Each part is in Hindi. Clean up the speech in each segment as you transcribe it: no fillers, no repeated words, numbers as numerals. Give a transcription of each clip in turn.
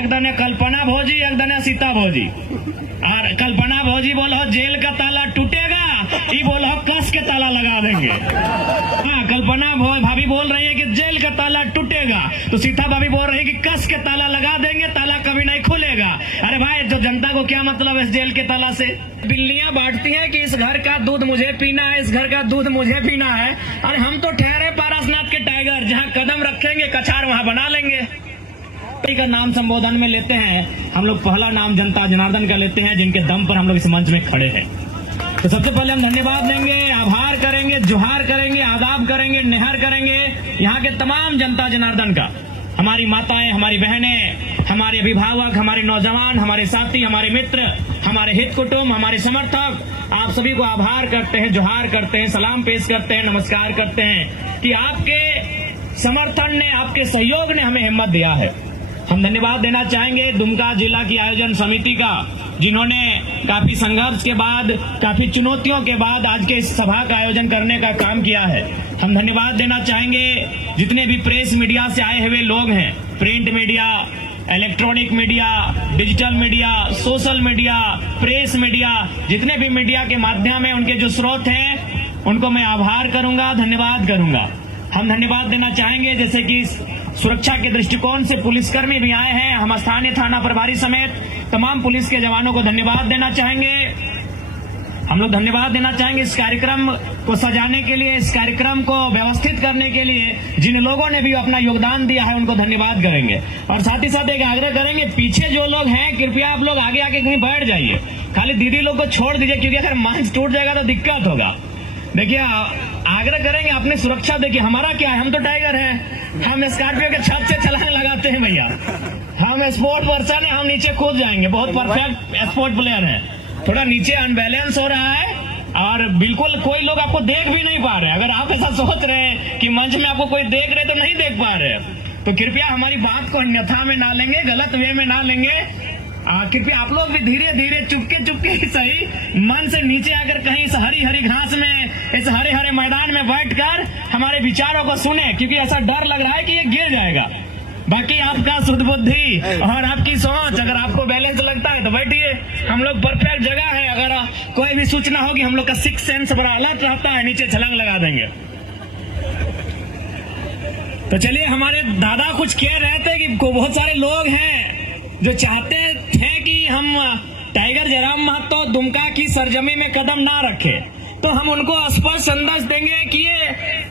एक दने कल्पना भौजी, एक दने सीता भौजी। और कल्पना भौजी बोलो जेल का ताला टूटेगा, ये बोलो कस के ताला लगा देंगे। हाँ, कल्पना भाभी बोल रही है कि जेल का ताला टूटेगा, तो सीता भाभी बोल रही है कि कस के ताला लगा देंगे, ताला कभी नहीं खुलेगा। अरे भाई, तो जनता को क्या मतलब है इस जेल के ताला से? बिल्लियां बांटती हैं कि इस घर का दूध मुझे पीना है, इस घर का दूध मुझे पीना है। अरे हम तो ठहरे पारसनाथ के टाइगर, जहाँ कदम रखेंगे कछार वहाँ बना लेंगे। का नाम संबोधन में लेते हैं हम लोग, पहला नाम जनता जनार्दन का लेते हैं, जिनके दम पर हम लोग इस मंच में खड़े हैं। तो सबसे पहले हम धन्यवाद देंगे, आभार करेंगे, जोहार करेंगे, आदाब करेंगे, निहार करेंगे यहाँ के तमाम जनता जनार्दन का। हमारी माताएं, हमारी बहनें, हमारे अभिभावक, हमारे नौजवान, हमारे साथी, हमारे मित्र, हमारे हित कुटुंब, हमारे समर्थक, आप सभी को आभार करते हैं, जोहार करते हैं, सलाम पेश करते हैं, नमस्कार करते हैं कि आपके समर्थन ने, आपके सहयोग ने हमें हिम्मत दिया है। हम धन्यवाद देना चाहेंगे दुमका जिला की आयोजन समिति का, जिन्होंने काफी संघर्ष के बाद, काफी चुनौतियों के बाद आज के इस सभा का आयोजन करने का काम किया है। हम धन्यवाद देना चाहेंगे जितने भी प्रेस मीडिया से आए हुए लोग हैं, print media, electronic media, digital media, social media, press media, जितने भी मीडिया के माध्यम है, उनके जो स्रोत हैं, उनको मैं आभार करूंगा, धन्यवाद करूंगा। हम धन्यवाद देना चाहेंगे जैसे कि सुरक्षा के दृष्टिकोण से पुलिसकर्मी भी आए हैं, हम स्थानीय थाना प्रभारी समेत तमाम पुलिस के जवानों को धन्यवाद देना चाहेंगे। हम लोग धन्यवाद देना चाहेंगे इस कार्यक्रम को सजाने के लिए, इस कार्यक्रम को व्यवस्थित करने के लिए जिन लोगों ने भी अपना योगदान दिया है, उनको धन्यवाद करेंगे। और साथ ही साथ एक आग्रह करेंगे, पीछे जो लोग हैं कृपया आप लोग आगे आके कहीं बैठ जाइए, खाली दीदी लोग को छोड़ दीजिए, क्योंकि अगर मंच टूट जाएगा तो दिक्कत होगा। देखिए, आग्रह करेंगे अपनी सुरक्षा। देखिए, हमारा क्या है, हम तो टाइगर हैं, हम स्कॉर्पियो के छत से छलांग लगाते हैं भैया, हम स्पोर्ट पर्सन है, हम नीचे कूद जाएंगे, बहुत परफेक्ट स्पोर्ट प्लेयर है। थोड़ा नीचे अनबैलेंस हो रहा है और बिल्कुल कोई लोग आपको देख भी नहीं पा रहे। अगर आप ऐसा सोच रहे हैं कि मंच में आपको कोई देख रहे तो नहीं देख पा रहे, तो कृपया हमारी बात को अन्यथा में ना लेंगे, गलत वे में ना लेंगे। कृपया आप लोग भी धीरे धीरे चुपके चुपके ही सही मन से नीचे आकर कहीं इस हरी हरी घास में, इस हरे हरे मैदान में बैठकर हमारे विचारों को सुने, क्योंकि ऐसा डर लग रहा है कि ये गिर जाएगा। बाकी आपका शुद्ध बुद्धि और आपकी सोच, अगर आपको बैलेंस लगता है तो बैठिए, हम लोग परफेक्ट जगह है। अगर कोई भी सूचना होगी, हम लोग का सिक्स सेंस बड़ा अलर्ट रहता है, नीचे छलांग लगा देंगे। तो चलिए, हमारे दादा कुछ कह रहे थे कि बहुत सारे लोग हैं जो चाहते थे कि हम टाइगर जयराम महतो दुमका की सरजमी में कदम ना रखे, तो हम उनको स्पष्ट संदेश देंगे कि ये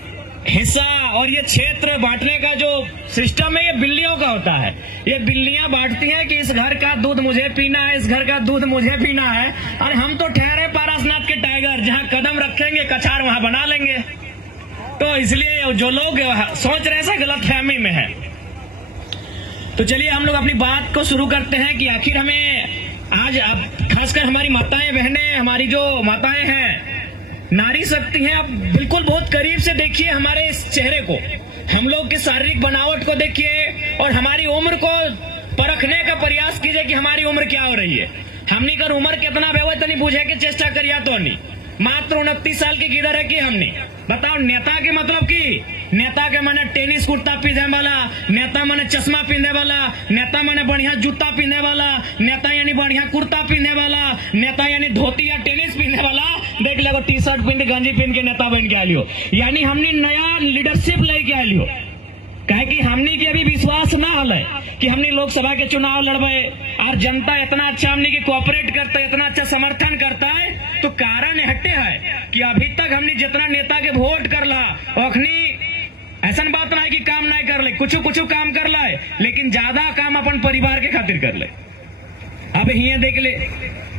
हिस्सा और ये क्षेत्र बांटने का जो सिस्टम है, ये बिल्लियों का होता है। ये बिल्लियां बांटती हैं कि इस घर का दूध मुझे पीना है, इस घर का दूध मुझे पीना है। और हम तो ठहरे पारसनाथ के टाइगर, जहाँ कदम रखेंगे कछार वहाँ बना लेंगे। तो इसलिए जो लोग सोच रहे हैं गलतफहमी में है। तो चलिए, हम लोग अपनी बात को शुरू करते हैं कि आखिर हमें आज, खासकर हमारी माताएं बहनें, हमारी जो माताएं हैं, नारी शक्ति हैं, आप बिल्कुल बहुत करीब से देखिए हमारे इस चेहरे को, हम लोग की शारीरिक बनावट को देखिए और हमारी उम्र को परखने का प्रयास कीजिए कि हमारी उम्र क्या हो रही है। हमनी कर उम्र कितना व्यवहार तो नहीं पूछे कि चेष्टा करिया तो नहीं, मात्र 29 साल के किधर है कि हमने बताओ। नेता के मतलब की, नेता के माने टेनिस कुर्ता पहने वाला, नेता माने चश्मा पहने वाला, नेता माने बढ़िया जूता पहने वाला, नेता यानी बढ़िया कुर्ता पहने वाला, नेता यानी धोती या टेनिस पहने वाला। देख लो, टी शर्ट पहन के, गंजी पहन के नेता बन के आ लियो, यानी हमने नया लीडरशिप लेके आ लियो। कहे कि हमने के अभी विश्वास ना हल कि हमने लोकसभा के चुनाव लड़बे और जनता इतना अच्छा हमने की कोऑपरेट करता है, इतना अच्छा समर्थन करता है। तो कारण हटे है कि अभी तक हमने जितना नेता के वोट कर ला, ऐसा बात ना है कि काम नहीं कर ले, कुछ कुछ काम कर ले, लेकिन ज्यादा काम अपन परिवार के खातिर कर ले। अब ये देख ले,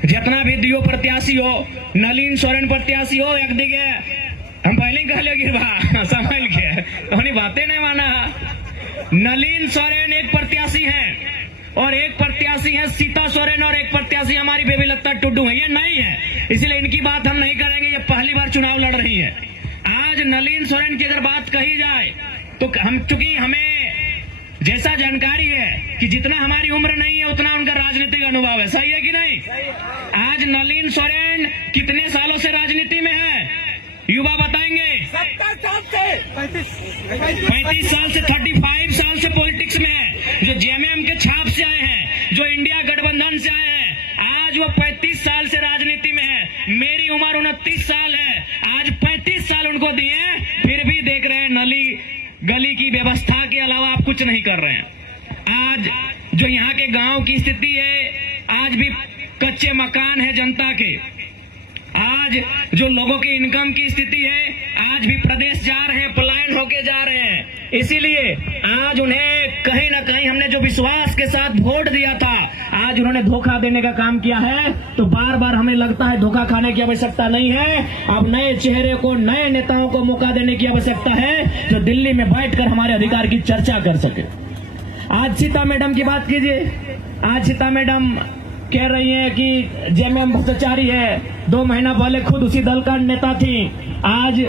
जितना भी दियो प्रत्याशी हो, नलिन सोरेन प्रत्याशी हो, एक दिखे हम पहले कह ले गिरवा संभल के, तो बातें नहीं माना। नलिन सोरेन एक प्रत्याशी हैं और एक प्रत्याशी है सीता सोरेन और एक प्रत्याशी हमारी बेबी लता टुड्डू है। ये नहीं है, इसलिए इनकी बात हम नहीं करेंगे, ये पहली बार चुनाव लड़ रही है। आज नलिन सोरेन की अगर बात कही जाए तो हम, चूंकि हमें जैसा जानकारी है कि जितना हमारी उम्र नहीं है उतना उनका राजनीतिक अनुभव है, सही है कि नहीं? आज नलिन सोरेन कितने सालों से राजनीति में है, युवा बताएंगे? 35 साल से 35 साल से पॉलिटिक्स में है, जो जेएमएम के छाप से आए हैं। जो इंडिया गठबंधन से आए हैं, आज वो 35 साल से राजनीति में है। मेरी उम्र 29 साल है, आज 35 साल उनको दिए, फिर भी देख रहे हैं नली गली की व्यवस्था के अलावा आप कुछ नहीं कर रहे हैं। आज जो यहाँ के गांव की स्थिति है, आज भी कच्चे मकान है जनता के। आज जो लोगों की इनकम की स्थिति है, आज भी प्रदेश जा रहे हैं, पलायन होके जा रहे हैं। इसीलिए आज उन्हें कहीं ना कहीं हमने जो विश्वास के साथ वोट दिया था, आज उन्होंने धोखा देने का काम किया है। तो बार बार हमें लगता है धोखा खाने की आवश्यकता नहीं है। अब नए चेहरे को, नए नेताओं को मौका देने की आवश्यकता है, जो दिल्ली में बैठकर हमारे अधिकार की चर्चा कर सके। आज सीता मैडम की बात कीजिए। आज सीता मैडम कह रही है कि जेएमएम भ्रष्टाचारी है। 2 महीना पहले खुद उसी दल का नेता थी। आज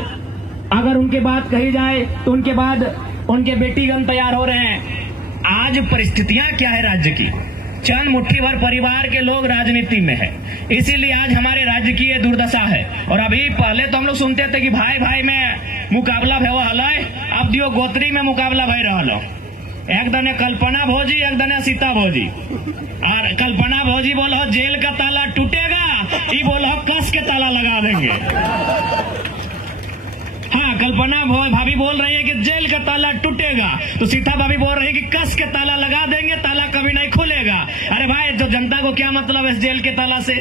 अगर उनकी बात कही जाए तो उनके बाद उनके बेटीगण तैयार हो रहे हैं। आज परिस्थितियां क्या है राज्य की? चंद मुट्ठी भर परिवार के लोग राजनीति में है, इसीलिए आज हमारे राज्य की ये दुर्दशा है। और अभी पहले तो हम लोग सुनते थे कि भाई भाई में मुकाबला भय हल, अब दियो गोत्री में मुकाबला भय रहा। एक दने कल्पना भौजी, एक दने सीता भौजी। और कल्पना भौजी बोलो जेल का ताला टूटेगा, ये बोलो कस के ताला लगा देंगे। हाँ, कल्पना भाभी बोल रही है कि जेल का ताला टूटेगा, तो सीता भाभी बोल रही है कि कस के ताला लगा देंगे, ताला कभी नहीं खुलेगा। अरे भाई, तो जनता को क्या मतलब है इस जेल के ताला से?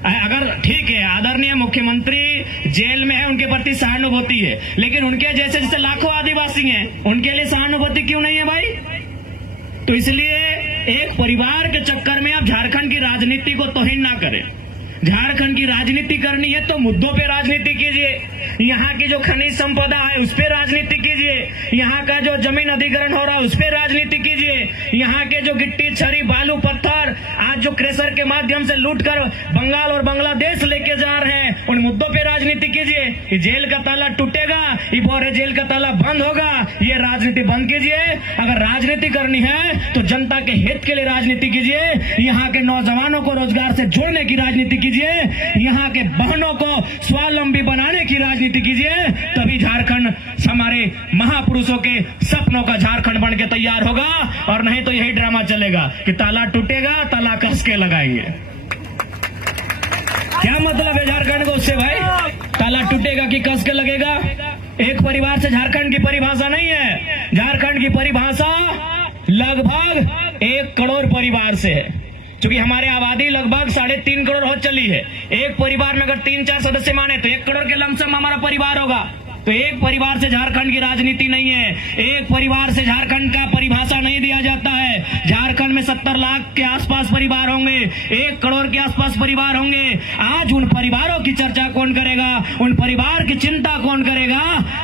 अगर ठीक है, आदरणीय मुख्यमंत्री जेल में है, उनके प्रति सहानुभूति है, लेकिन उनके जैसे जैसे लाखों आदिवासी हैं, उनके लिए सहानुभूति क्यों नहीं है भाई? तो इसलिए एक परिवार के चक्कर में आप झारखंड की राजनीति को तौहीन ना करें। झारखंड की राजनीति करनी है तो मुद्दों पे राजनीति कीजिए। यहाँ की जो खनिज संपदा है उस पे राजनीति कीजिए। यहाँ का जो जमीन अधिग्रहण हो रहा है उस पे राजनीति कीजिए। यहाँ के जो गिट्टी, छरी, बालू, पत्थर आज जो क्रेशर के माध्यम से लूटकर बंगाल और बांग्लादेश लेके जा रहे हैं, उन मुद्दों पे राजनीति कीजिए। जेल का ताला टूटेगा, ये बोल रहे जेल का ताला बंद होगा, ये राजनीति बंद कीजिए। अगर राजनीति करनी है तो जनता के हित के लिए राजनीति कीजिए। यहाँ के नौजवानों को रोजगार से जोड़ने की राजनीति कीजिए। यहाँ के बहनों को स्वावलंबी बनाने की राजनीति कीजिए। तभी झारखंड हमारे महापुरुषों के सपनों का झारखंड बन के तैयार होगा। और नहीं तो यही ड्रामा चलेगा कि ताला टूटेगा, ताला कस के लगाएंगे। क्या मतलब है झारखंड को उससे भाई? ताला टूटेगा कि कस के लगेगा? एक परिवार से झारखंड की परिभाषा नहीं है। झारखंड की परिभाषा लगभग 1 करोड़ परिवार से है। क्योंकि हमारे आबादी लगभग 3.5 करोड़ हो चली है। एक परिवार में अगर 3-4 सदस्य माने तो 1 करोड़ के लमसम हमारा परिवार होगा। तो एक परिवार से झारखंड की राजनीति नहीं है। एक परिवार से झारखंड का परिभाषा नहीं दिया जाता है। झारखंड में 70 लाख के आसपास परिवार होंगे, 1 करोड़ के आसपास परिवार होंगे। आज उन परिवारों की चर्चा कौन करेगा? उन परिवार की चिंता कौन करेगा?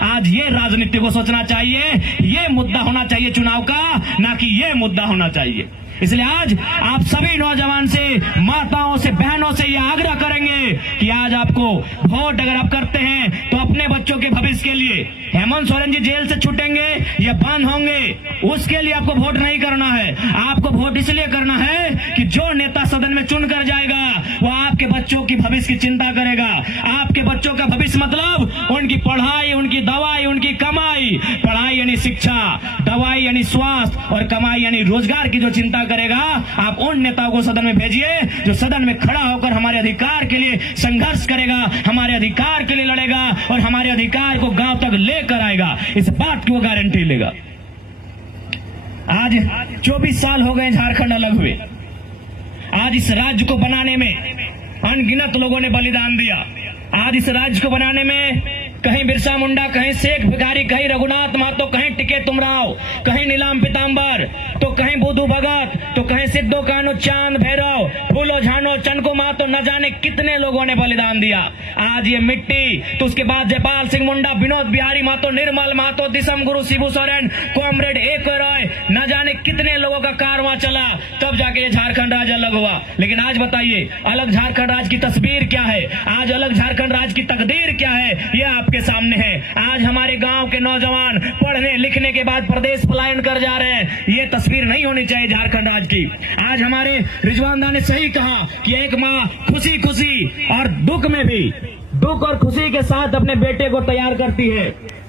आज ये राजनीति को सोचना चाहिए। ये मुद्दा होना चाहिए चुनाव का, ना कि ये मुद्दा होना चाहिए। इसलिए आज आप सभी नौजवान से, माताओं से, बहनों से ये आग्रह करेंगे कि आज आपको वोट अगर आप करते हैं तो अपने बच्चों के भविष्य के लिए, हेमंत सोरेन जी जेल से छूटेंगे या बंद होंगे, उसके लिए आपको वोट नहीं करना है। आपको वोट इसलिए करना है कि जो नेता सदन में चुन कर जाएगा वो आपके बच्चों की भविष्य की चिंता करेगा। आपके बच्चों का भविष्य मतलब उनकी पढ़ाई, उनकी दवाई, उनकी कमाई। पढ़ाई यानी शिक्षा, दवाई यानी स्वास्थ्य और कमाई यानी रोजगार की जो चिंता करेगा, आप उन नेताओं को सदन में भेजिए जो सदन में खड़ा होकर हमारे अधिकार के लिए संघर्ष करेगा, हमारे अधिकार के लिए लड़ेगा और हमारे अधिकार को गांव तक लेकर आएगा। इस बात की वो गारंटी लेगा। आज 24 साल हो गए झारखंड अलग हुए। आज इस राज्य को बनाने में अनगिनत लोगों ने बलिदान दिया। आज इस राज्य को बनाने में कहीं बिरसा मुंडा, कहीं शेख भिखारी, कहीं रघुनाथ महतो, कहीं टिके तुमराव, कहीं नीलाम पीताम्बर, तो कहीं बुधू भगत, तो कहीं सिद्धो कानो, चांद भैरव, फूलो झानो, चनको महतो, न जाने कितने लोगों ने बलिदान दिया। आज ये मिट्टी, तो उसके बाद जयपाल सिंह मुंडा, विनोद बिहारी महतो, निर्मल महतो, दिसम गुरु, शिबू सोरेन, कॉमरेड एक रॉय, न जाने कितने लोगों का कारवां चला, तब जाके ये झारखंड राज्य अलग हुआ। लेकिन आज बताइए, अलग झारखंड राज्य की तस्वीर क्या है? आज अलग झारखंड राज्य की तकदीर क्या है? ये आपके सामने है। आज हमारे गांव के नौजवान पढ़ने लिखने के बाद प्रदेश पलायन कर जा रहे हैं। ये तस्वीर नहीं होनी चाहिए झारखंड राज्य की। आज हमारे रिजवान दा ने सही कहा कि एक माँ खुशी खुशी और दुख में भी, दुख और खुशी के साथ अपने बेटे को तैयार करती है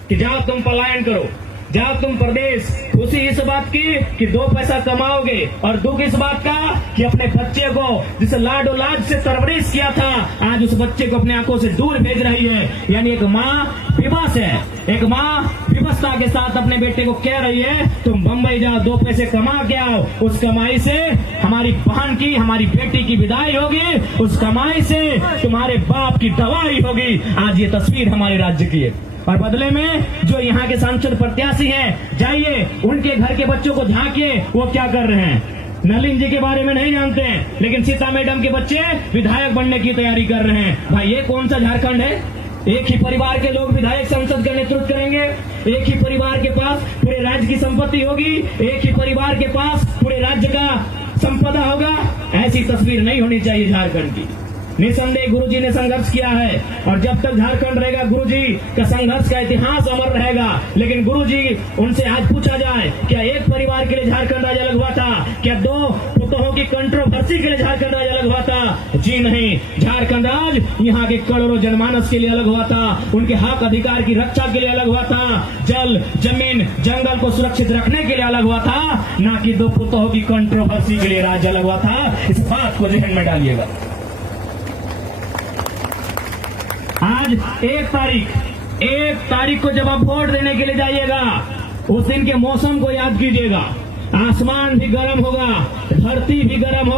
कि जाओ तुम पलायन करो। जाओ तुम प्रदेश, खुशी इस बात की कि 2 पैसा कमाओगे, और दुख इस बात का कि अपने बच्चे को जिसे लाडो लाज से परवरिश किया था, आज उस बच्चे को अपने आंखों से दूर भेज रही है। यानी एक माँ विवश है, एक माँ विवशता के साथ अपने बेटे को कह रही है तुम बम्बई जाओ, 2 पैसे कमा के आओ, उस कमाई से हमारी बहन की, हमारी बेटी की विदाई होगी, उस कमाई से तुम्हारे बाप की दवाई होगी। आज ये तस्वीर हमारे राज्य की है, और बदले में जो यहाँ के सांसद प्रत्याशी हैं, जाइए उनके घर के बच्चों को झांकिए, वो क्या कर रहे हैं। नलिन जी के बारे में नहीं जानते हैं, लेकिन सीता मैडम के बच्चे विधायक बनने की तैयारी कर रहे हैं। भाई ये कौन सा झारखंड है? एक ही परिवार के लोग विधायक संसद का नेतृत्व करेंगे, एक ही परिवार के पास पूरे राज्य की संपत्ति होगी, एक ही परिवार के पास पूरे राज्य का संपदा होगा। ऐसी तस्वीर नहीं होनी चाहिए झारखंड की। निसंदेह गुरुजी ने संघर्ष किया है, और जब तक झारखंड रहेगा गुरुजी का संघर्ष का इतिहास अमर रहेगा। लेकिन गुरुजी, उनसे आज पूछा जाए, क्या एक परिवार के लिए झारखंड राज्य अलग हुआ था? क्या 2 पुतोहों की कंट्रोवर्सी के लिए झारखंड राज्य अलग हुआ था? जी नहीं, झारखंड राज्य यहाँ के करोड़ों जनमानस के लिए अलग हुआ था, उनके हक अधिकार की रक्षा के लिए अलग हुआ था, जल जमीन जंगल को सुरक्षित रखने के लिए अलग हुआ था, न कि 2 पुतोहों की कंट्रोवर्सी के लिए राज्य अलग हुआ था। इस बात को जहन में डालिएगा। आज 1 तारीख को जब आप वोट देने के लिए जाइएगा, उस दिन के मौसम को याद कीजिएगा। आसमान भी गर्म होगा, धरती भी गर्म होगा।